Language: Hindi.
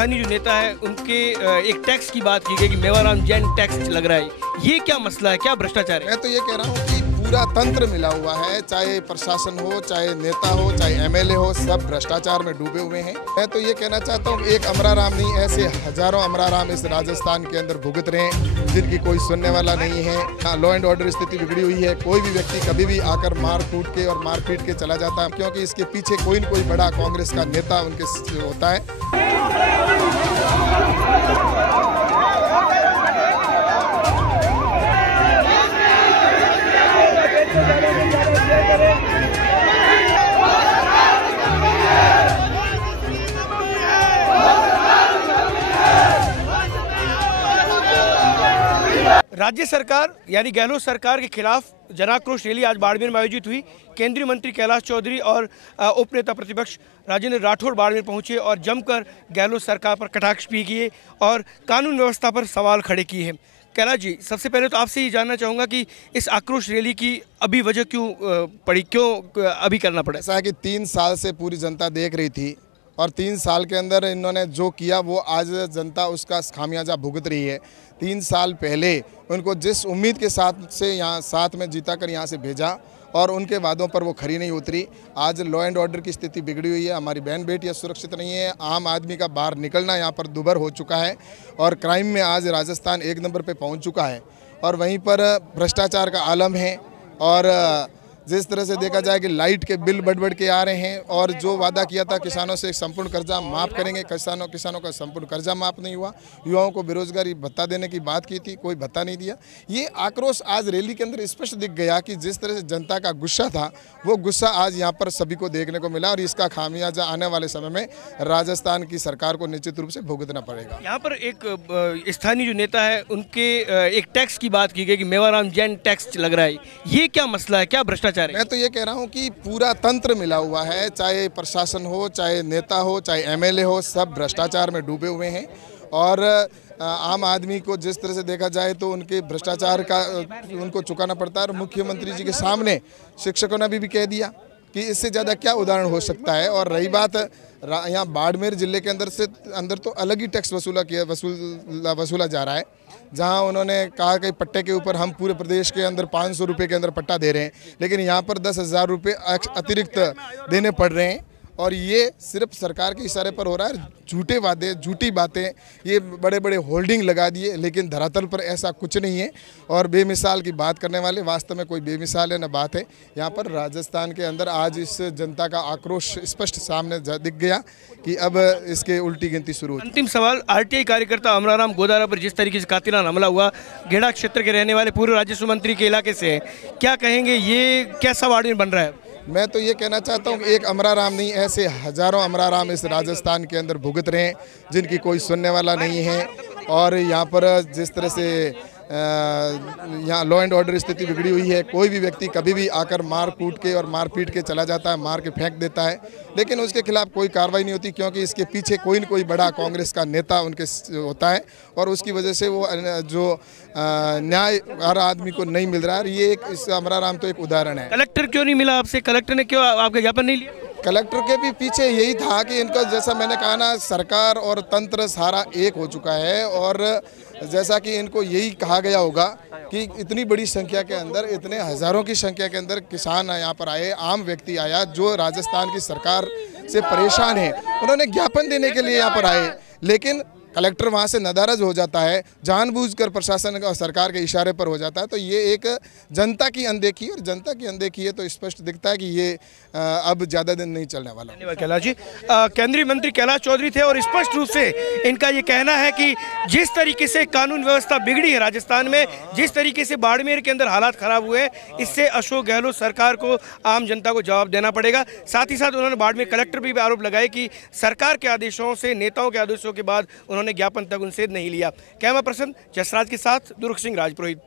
स्थानीय जो नेता है उनके एक टैक्स की बात की गई कि मेवाराम जैन टैक्स लग रहा है। ये क्या मसला है, क्या भ्रष्टाचार है? मैं तो ये कह रहा हूँ कि पूरा तंत्र मिला हुआ है, चाहे प्रशासन हो, चाहे नेता हो, चाहे एमएलए हो, सब भ्रष्टाचार में डूबे हुए हैं। मैं तो ये कहना चाहता हूँ, एक अमराराम नहीं, ऐसे हजारों अमराराम इस राजस्थान के अंदर भुगत रहे हैं, जिनकी कोई सुनने वाला नहीं है। लॉ एंड ऑर्डर स्थिति बिगड़ी हुई है। कोई भी व्यक्ति कभी भी आकर मार कूट के और मार पीट के चला जाता है, क्योंकि इसके पीछे कोई न कोई बड़ा कांग्रेस का नेता उनके होता है। राज्य सरकार यानी गहलोत सरकार के खिलाफ जनाक्रोश रैली आज बाड़मेर में आयोजित हुई। केंद्रीय मंत्री कैलाश चौधरी और उपनेता प्रतिपक्ष राजेंद्र राठौड़ बाड़मेर पहुंचे और जमकर गहलोत सरकार पर कटाक्ष भी किए और कानून व्यवस्था पर सवाल खड़े किए हैं। कैलाश जी, सबसे पहले तो आपसे ये जानना चाहूँगा कि इस आक्रोश रैली की अभी वजह क्यों पड़ी, क्यों अभी करना पड़ा? ऐसा है कि 3 साल से पूरी जनता देख रही थी और 3 साल के अंदर इन्होंने जो किया वो आज जनता उसका खामियाजा भुगत रही है। 3 साल पहले उनको जिस उम्मीद के साथ में जीता कर यहाँ से भेजा और उनके वादों पर वो खरी नहीं उतरी। आज लॉ एंड ऑर्डर की स्थिति बिगड़ी हुई है, हमारी बहन बेटियाँ सुरक्षित नहीं है, आम आदमी का बाहर निकलना यहाँ पर दुभर हो चुका है और क्राइम में आज राजस्थान 1 नंबर पे पहुँच चुका है और वहीं पर भ्रष्टाचार का आलम है। और जिस तरह से देखा जाए कि लाइट के बिल बढ़ के आ रहे हैं और जो वादा किया था किसानों से संपूर्ण कर्जा माफ़ करेंगे, किसानों का संपूर्ण कर्जा माफ़ नहीं हुआ। युवाओं को बेरोजगारी भत्ता देने की बात की थी, कोई भत्ता नहीं दिया। ये आक्रोश आज रैली के अंदर स्पष्ट दिख गया कि जिस तरह से जनता का गुस्सा था वो गुस्सा आज यहाँ पर सभी को देखने को मिला और इसका खामियाजा आने वाले समय में राजस्थान की सरकार को निश्चित रूप से भुगतना पड़ेगा। यहाँ पर एक स्थानीय जो नेता है उनके एक टैक्स की बात की गई कि मेवाराम जैन टैक्स लग रहा है। ये क्या मसला है, क्या भ्रष्टाचार? मैं तो ये कह रहा हूँ कि पूरा तंत्र मिला हुआ है, चाहे प्रशासन हो, चाहे नेता हो, चाहे एमएलए हो, सब भ्रष्टाचार में डूबे हुए हैं और आम आदमी को जिस तरह से देखा जाए तो उनके भ्रष्टाचार का उनको चुकाना पड़ता है। और मुख्यमंत्री जी के सामने शिक्षकों ने भी कह दिया कि इससे ज़्यादा क्या उदाहरण हो सकता है। और रही बात यहाँ बाड़मेर जिले के अंदर तो अलग ही टैक्स वसूला जा रहा है, जहां उन्होंने कहा कि पट्टे के ऊपर हम पूरे प्रदेश के अंदर 500 रुपये के अंदर पट्टा दे रहे हैं, लेकिन यहाँ पर 10,000 रुपये अतिरिक्त देने पड़ रहे हैं और ये सिर्फ सरकार के इशारे पर हो रहा है। झूठे वादे, झूठी बातें, ये बड़े बड़े होल्डिंग लगा दिए, लेकिन धरातल पर ऐसा कुछ नहीं है और बेमिसाल की बात करने वाले वास्तव में कोई बेमिसाल है न बात है। यहाँ पर राजस्थान के अंदर आज इस जनता का आक्रोश स्पष्ट सामने दिख गया कि अब इसके उल्टी गिनती शुरू हुई। अंतिम सवाल, आरटीआई कार्यकर्ता अमराराम गोदारा पर जिस तरीके से कातिलाना हमला हुआ, गेड़ा क्षेत्र के रहने वाले पूर्व राजस्व मंत्री के इलाके से है, क्या कहेंगे, ये कैसा वार्ड बन रहा है? मैं तो ये कहना चाहता हूँ, एक अमराराम नहीं, ऐसे हजारों अमराराम इस राजस्थान के अंदर भुगत रहे हैं, जिनकी कोई सुनने वाला नहीं है। और यहाँ पर जिस तरह से यहाँ लॉ एंड ऑर्डर स्थिति बिगड़ी हुई है, कोई भी व्यक्ति कभी भी आकर मार कूट के और मार पीट के चला जाता है, मार के फेंक देता है, लेकिन उसके खिलाफ कोई कार्रवाई नहीं होती, क्योंकि इसके पीछे कोई न कोई बड़ा कांग्रेस का नेता उनके होता है और उसकी वजह से वो जो न्याय हर आदमी को नहीं मिल रहा है। ये एक इस अमराराम तो एक उदाहरण है। कलेक्टर क्यों नहीं मिला आपसे? कलेक्टर ने क्यों आपका ज्ञापन नहीं लिया? कलेक्टर के भी पीछे यही था कि इनका, जैसा मैंने कहा ना, सरकार और तंत्र सारा एक हो चुका है और जैसा कि इनको यही कहा गया होगा कि इतनी बड़ी संख्या के अंदर, इतने हजारों की संख्या के अंदर किसान यहाँ पर आए, आम व्यक्ति आया जो राजस्थान की सरकार से परेशान है, उन्होंने ज्ञापन देने के लिए यहाँ पर आए, लेकिन कलेक्टर वहाँ से नाराज हो जाता है, जानबूझकर प्रशासन और सरकार के इशारे पर हो जाता है। तो ये एक जनता की अनदेखी, और जनता की अनदेखी है तो स्पष्ट दिखता है कि ये अब ज़्यादा दिन नहीं चलने वाला। धन्यवाद कैलाश जी। केंद्रीय मंत्री कैलाश चौधरी थे और स्पष्ट रूप से इनका ये कहना है कि जिस तरीके से कानून व्यवस्था बिगड़ी है राजस्थान में, जिस तरीके से बाड़मेर के अंदर हालात खराब हुए, इससे अशोक गहलोत सरकार को, आम जनता को जवाब देना पड़ेगा। साथ ही साथ उन्होंने बाड़मेर कलेक्टर भी आरोप लगाए कि सरकार के आदेशों से, नेताओं के आदेशों के बाद उन्होंने ज्ञापन तक उनसे नहीं लिया। कैमरा पर्सन जसराज के साथ दुर्ग सिंह राजपुरोहित।